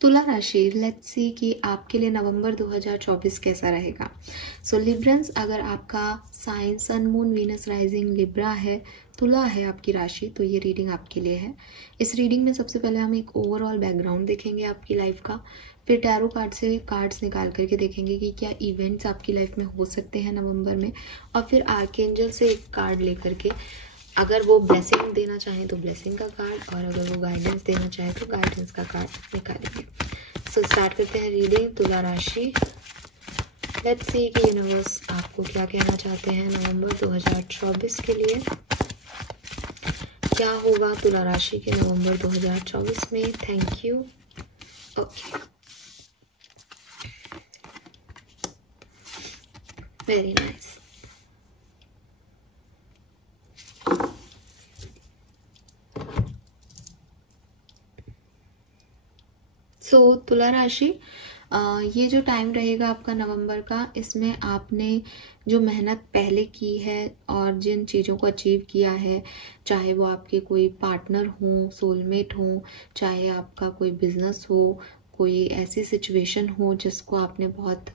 तुला राशि, let's see कि आपके लिए नवंबर 2024 कैसा रहेगा। सो लिब्रंस, अगर आपका sign sun moon Venus rising Libra है, तुला है आपकी राशि, तो ये रीडिंग आपके लिए है। इस रीडिंग में सबसे पहले हम एक ओवरऑल बैकग्राउंड देखेंगे आपकी लाइफ का, फिर टैरो कार्ड से कार्ड्स निकाल करके देखेंगे कि क्या इवेंट्स आपकी लाइफ में हो सकते हैं नवंबर में, और फिर आर्कएंजल से एक कार्ड लेकर के अगर वो ब्लेसिंग देना चाहें तो ब्लेसिंग का कार्ड, और अगर वो गाइडेंस देना चाहे तो गाइडेंस का कार्ड निकालेंगे। सो स्टार्ट करते हैं रीडिंग तुला राशि। लेट्स सी कि यूनिवर्स आपको क्या कहना चाहते हैं नवंबर 2024 के लिए। क्या होगा तुला राशि के नवंबर 2024 में। Thank you. Okay, very nice. So तुला राशि, ये जो टाइम रहेगा आपका नवंबर का, इसमें आपने जो मेहनत पहले की है और जिन चीज़ों को अचीव किया है, चाहे वो आपके कोई पार्टनर हो, सोलमेट हो, चाहे आपका कोई बिजनेस हो, कोई ऐसी सिचुएशन हो जिसको आपने बहुत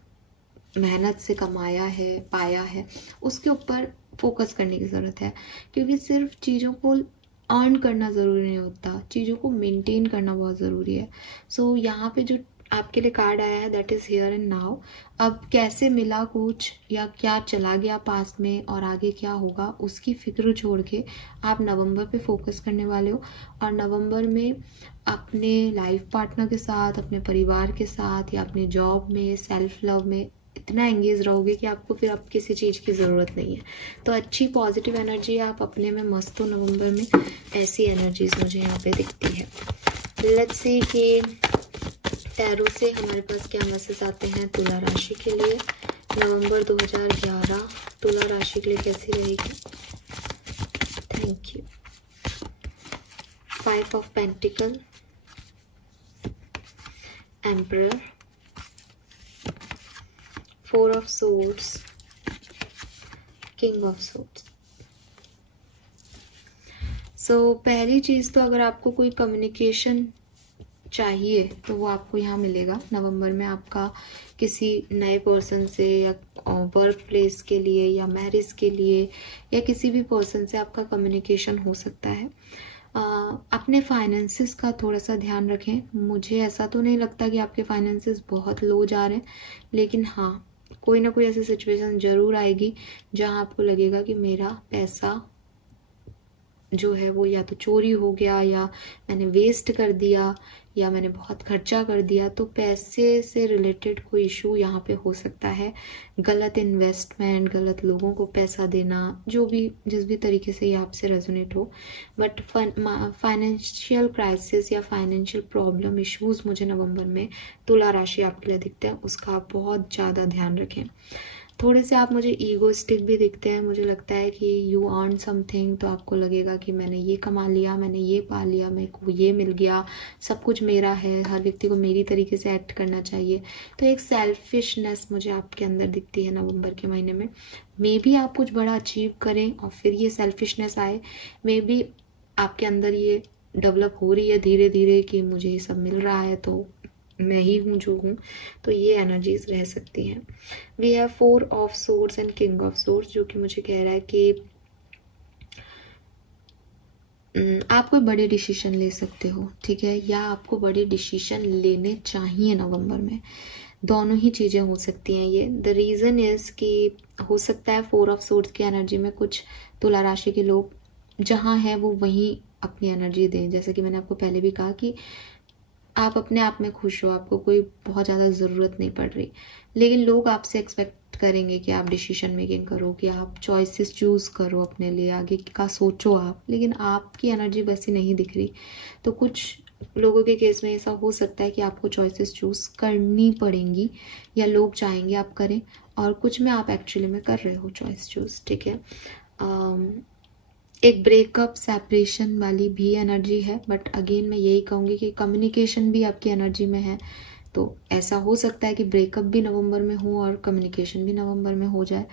मेहनत से कमाया है, पाया है, उसके ऊपर फोकस करने की ज़रूरत है। क्योंकि सिर्फ चीज़ों को अर्न करना ज़रूरी नहीं होता, चीज़ों को मेंटेन करना बहुत ज़रूरी है। सो यहाँ पे जो आपके लिए कार्ड आया है, that is here and now. अब कैसे मिला कुछ या क्या चला गया पास्ट में और आगे क्या होगा, उसकी फिक्र छोड़ के आप नवंबर पे फोकस करने वाले हो। और नवंबर में अपने लाइफ पार्टनर के साथ, अपने परिवार के साथ, या अपने जॉब में, सेल्फ लव में इतना एंगेज रहोगे कि आपको फिर अब किसी चीज़ की ज़रूरत नहीं है। तो अच्छी पॉजिटिव एनर्जी, आप अपने में मस्त हो नवंबर में, ऐसी एनर्जीज मुझे यहाँ पे दिखती है। लेट्स सी कि टैरो से हमारे पास क्या मैसेज आते हैं तुला राशि के लिए। नवंबर 2011 तुला राशि के लिए कैसी रहेगी। Thank you. 5 of pentacle, emperor, 4 of swords, king of swords. So पहली चीज़ तो अगर आपको कोई कम्युनिकेशन चाहिए तो वो आपको यहाँ मिलेगा नवंबर में। आपका किसी नए पर्सन से, या वर्क प्लेस के लिए, या मैरिज के लिए, या किसी भी पर्सन से आपका कम्युनिकेशन हो सकता है। अपने फाइनेंसिस का थोड़ा सा ध्यान रखें। मुझे ऐसा तो नहीं लगता कि आपके फाइनेंसिस बहुत लो जा रहे हैं, लेकिन हाँ, कोई ना कोई ऐसी सिचुएशन ज़रूर आएगी जहाँ आपको लगेगा कि मेरा पैसा जो है वो या तो चोरी हो गया, या मैंने वेस्ट कर दिया, या मैंने बहुत खर्चा कर दिया। तो पैसे से रिलेटेड कोई इशू यहाँ पे हो सकता है। गलत इन्वेस्टमेंट, गलत लोगों को पैसा देना, जो भी जिस भी तरीके से ये आपसे रेजोनेट हो, बट फाइनेंशियल क्राइसिस या फाइनेंशियल प्रॉब्लम इश्यूज मुझे नवंबर में तुला राशि आपके लिए दिखते हैं। उसका आप बहुत ज़्यादा ध्यान रखें। थोड़े से आप मुझे ईगोइस्टिक भी दिखते हैं। मुझे लगता है कि यू अर्न समथिंग, तो आपको लगेगा कि मैंने ये कमा लिया, मैंने ये पा लिया, मेरे को ये मिल गया, सब कुछ मेरा है, हर व्यक्ति को मेरी तरीके से एक्ट करना चाहिए। तो एक सेल्फिशनेस मुझे आपके अंदर दिखती है नवंबर के महीने में। मे बी आप कुछ बड़ा अचीव करें और फिर ये सेल्फिशनेस आए। मे बी आपके अंदर ये डेवलप हो रही है धीरे धीरे कि मुझे ये सब मिल रहा है तो मैं ही हूँ जो हूँ। तो ये एनर्जीज रह सकती हैं। We have 4 of swords and king of swords, जो कि मुझे कह रहा है कि आप कोई बड़े डिसीजन ले सकते हो, ठीक है, या आपको बड़े डिसीजन लेने चाहिए नवंबर में। दोनों ही चीज़ें हो सकती हैं ये। द रीज़न इज कि हो सकता है 4 ऑफ सोर्ड्स की एनर्जी में कुछ तुला राशि के लोग जहाँ है वो वहीं अपनी एनर्जी दें। जैसे कि मैंने आपको पहले भी कहा कि आप अपने आप में खुश हो, आपको कोई बहुत ज़्यादा ज़रूरत नहीं पड़ रही, लेकिन लोग आपसे एक्सपेक्ट करेंगे कि आप डिसीजन मेकिंग करो, कि आप चॉइसेस चूज़ करो अपने लिए, आगे का सोचो आप, लेकिन आपकी एनर्जी वैसी नहीं दिख रही। तो कुछ लोगों के केस में ऐसा हो सकता है कि आपको चॉइसेस चूज़ करनी पड़ेंगी, या लोग चाहेंगे आप करें, और कुछ में आप एक्चुअली में कर रहे हो चॉइस चूज़, ठीक है। एक ब्रेकअप सेपरेशन वाली भी एनर्जी है, बट अगेन मैं यही कहूँगी कि कम्युनिकेशन भी आपकी एनर्जी में है। तो ऐसा हो सकता है कि ब्रेकअप भी नवंबर में हो और कम्युनिकेशन भी नवंबर में हो जाए।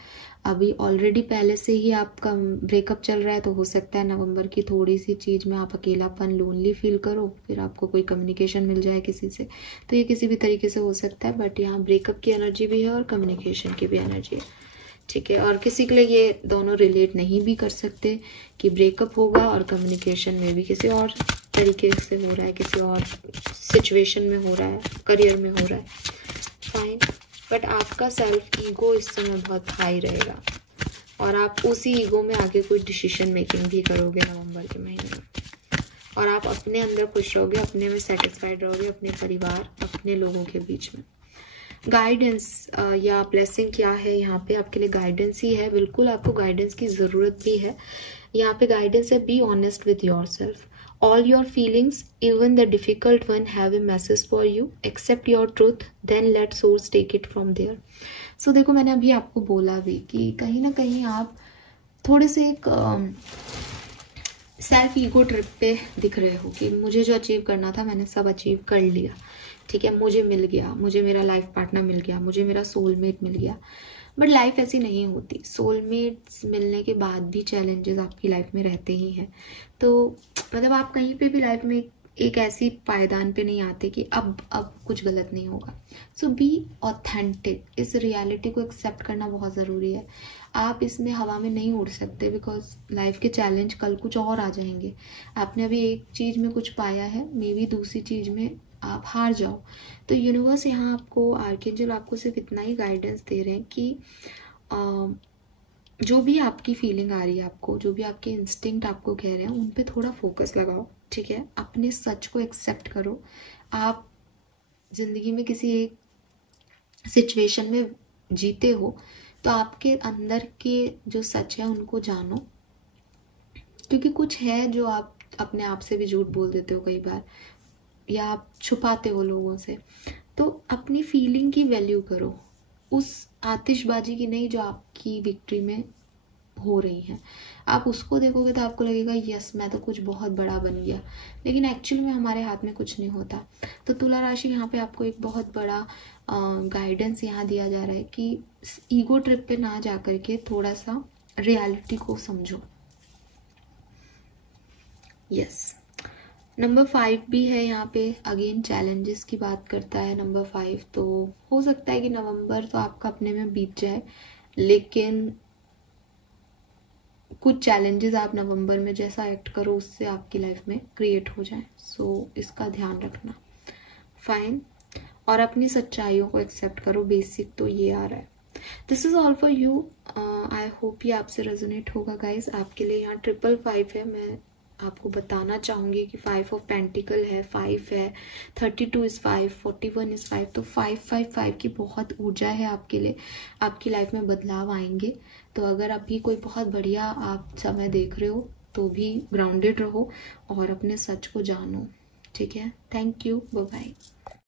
अभी ऑलरेडी पहले से ही आपका ब्रेकअप चल रहा है तो हो सकता है नवंबर की थोड़ी सी चीज़ में आप अकेलापन, लोनली फील करो, फिर आपको कोई कम्युनिकेशन मिल जाए किसी से, तो ये किसी भी तरीके से हो सकता है। बट यहाँ ब्रेकअप की एनर्जी भी है और कम्युनिकेशन की भी एनर्जी है, ठीक है। और किसी के लिए ये दोनों रिलेट नहीं भी कर सकते कि ब्रेकअप होगा और कम्युनिकेशन में भी किसी और तरीके से हो रहा है, किसी और सिचुएशन में हो रहा है, करियर में हो रहा है, फाइन। बट आपका सेल्फ ईगो इस समय बहुत हाई रहेगा और आप उसी ईगो में आगे कोई डिसीजन मेकिंग भी करोगे नवंबर के महीने में, और आप अपने अंदर खुश रहोगे, अपने में सेटिस्फाइड रहोगे, अपने परिवार, अपने लोगों के बीच में। गाइडेंस या ब्लेसिंग क्या है यहाँ पे आपके लिए? गाइडेंस ही है, बिल्कुल आपको गाइडेंस की ज़रूरत भी है। यहाँ पे गाइडेंस है, be honest with your self, all your feelings, even the difficult one, have a message for you. Accept your truth, then let source take it from there. So देखो, मैंने अभी आपको बोला भी कि कहीं ना कहीं आप थोड़े से एक सेल्फ ईगो ट्रिप पे दिख रहे हो कि मुझे जो अचीव करना था मैंने सब अचीव कर लिया, ठीक है, मुझे मिल गया, मुझे मेरा लाइफ पार्टनर मिल गया, मुझे मेरा सोलमेट मिल गया। बट लाइफ ऐसी नहीं होती, सोलमेट्स मिलने के बाद भी चैलेंजेस आपकी लाइफ में रहते ही हैं। तो मतलब आप कहीं पे भी लाइफ में एक ऐसी पायदान पे नहीं आते कि अब कुछ गलत नहीं होगा। सो बी ऑथेंटिक, इस रियलिटी को एक्सेप्ट करना बहुत ज़रूरी है। आप इसमें हवा में नहीं उड़ सकते, बिकॉज लाइफ के चैलेंज कल कुछ और आ जाएंगे। आपने अभी एक चीज़ में कुछ पाया है, मे बी दूसरी चीज़ में आप हार जाओ। तो यूनिवर्स यहाँ आपको, आर्कएंजल आपको सिर्फ इतना ही गाइडेंस दे रहे हैं कि जो भी आपकी फीलिंग आ रही है आपको, जो भी आपके इंस्टिंक्ट आपको कह रहे हैं, उन पे थोड़ा फोकस लगाओ, ठीक है। अपने सच को एक्सेप्ट करो। आप जिंदगी में किसी एक सिचुएशन में जीते हो तो आपके अंदर के जो सच है उनको जानो, क्योंकि कुछ है जो आप अपने आप से भी झूठ बोल देते हो कई बार, या आप छुपाते हो लोगों से। तो अपनी फीलिंग की वैल्यू करो, उस आतिशबाजी की नहीं जो आपकी विक्ट्री में हो रही है। आप उसको देखोगे तो आपको लगेगा यस मैं तो कुछ बहुत बड़ा बन गया, लेकिन एक्चुअल में हमारे हाथ में कुछ नहीं होता। तो तुला राशि यहाँ पे आपको एक बहुत बड़ा गाइडेंस यहाँ दिया जा रहा है कि ईगो ट्रिप पे ना जा करके थोड़ा सा रियलिटी को समझो। यस, नंबर 5 भी है यहाँ पे, अगेन चैलेंजेस की बात करता है नंबर 5। तो हो सकता है कि नवंबर तो आपका अपने में बीत जाए, लेकिन कुछ चैलेंजेस आप नवंबर में जैसा एक्ट करो उससे आपकी लाइफ में क्रिएट हो जाए। सो इसका ध्यान रखना, फाइन। और अपनी सच्चाइयों को एक्सेप्ट करो, बेसिक तो ये आ रहा है। This is all for you. I hope ये आपसे रेजोनेट होगा गाइज। आपके लिए यहाँ 555 है। मैं आपको बताना चाहूंगी कि 5 ऑफ पेंटिकल है, 5 है, 32 इज 5, 41 इज 5। तो 555 की बहुत ऊर्जा है आपके लिए, आपकी लाइफ में बदलाव आएंगे। तो अगर अभी कोई बहुत बढ़िया आप समय देख रहे हो तो भी ग्राउंडेड रहो और अपने सच को जानो, ठीक है। Thank you, bye bye.